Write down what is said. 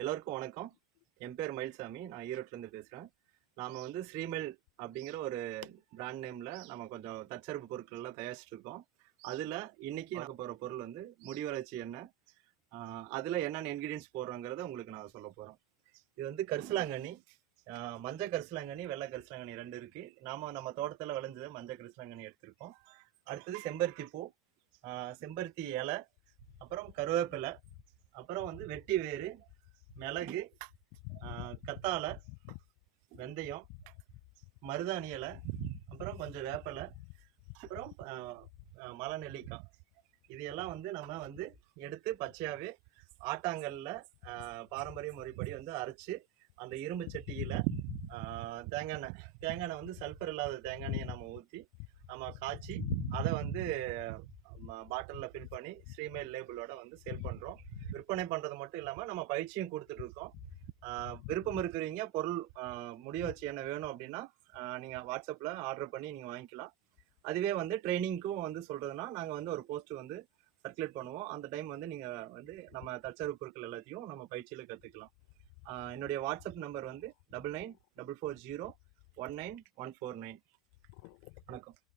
எல்லோருக்கும் வணக்கம். என் பேர் மயில்சாமி. நான் ஈரோட்டிலேருந்து பேசுகிறேன். நாம் வந்து ஸ்ரீமெல் அப்படிங்கிற ஒரு பிராண்ட் நேமில் நம்ம கொஞ்சம் தற்செயல்பு பொருட்கள்லாம் தயாரிச்சுட்டு இருக்கோம். அதில் இன்னைக்கு பார்க்க போகிற பொருள் வந்து முடி வளர்ச்சி எண்ணெய். அதில் என்னென்ன இன்கிரீடியன்ஸ் போடுறோங்கிறத உங்களுக்கு நான் சொல்ல போகிறோம். இது வந்து கரிசலாங்கண்ணி, மஞ்சள் கரிசலாங்கண்ணி, வெள்ளை கரிசலாங்கண்ணி 2 இருக்குது. நம்ம தோட்டத்தில் விளைஞ்சது மஞ்சள் கரிசலாங்கண்ணி எடுத்திருக்கோம். அடுத்தது செம்பருத்தி பூ, செம்பருத்தி இலை, அப்புறம் கருவேப்பிலை, அப்புறம் வந்து வெட்டி வேறு, மிளகு, கத்தாழை, வெந்தயம், மருதாணி இலை, அப்புறம் கொஞ்சம் வேப்பிலை, அப்புறம் மலை நெல்லிக்காய். இது எல்லாம் வந்து நம்ம வந்து எடுத்து பச்சையாகவே ஆட்டாங்கல்ல பாரம்பரிய முறைப்படி வந்து அரைச்சி அந்த இரும்பு சட்டியில் தேங்காய் எண்ணெய் வந்து சல்ஃபர் இல்லாத தேங்காய் எண்ணெயை நம்ம ஊற்றி நம்ம காய்ச்சி அதை வந்து பாட்டிலில் ஃபில் பண்ணி ஸ்ரீமெயில் லேபிளோட வந்து சேல் பண்ணுறோம். விற்பனை பண்ணுறது மட்டும் இல்லாமல் நம்ம பயிற்சியும் கொடுத்துட்ருக்கோம். விருப்பம் இருக்கிறவங்க பொருள் முடி வளர்ச்சி எண்ணெய் வேணும் அப்படின்னா நீங்கள் வாட்ஸ்அப்பில் ஆர்டர் பண்ணி நீங்கள் வாங்கிக்கலாம். அதுவே வந்து ட்ரைனிங்க்கும் வந்து சொல்கிறதுனா நாங்கள் வந்து ஒரு போஸ்ட்டு வந்து சர்க்குலேட் பண்ணுவோம். அந்த டைம் வந்து நீங்கள் வந்து நம்ம தற்செயல்பு பொருட்கள் எல்லாத்தையும் நம்ம பயிற்சியில் கற்றுக்கலாம். என்னுடைய வாட்ஸ்அப் நம்பர் வந்து 9944019149. வணக்கம்.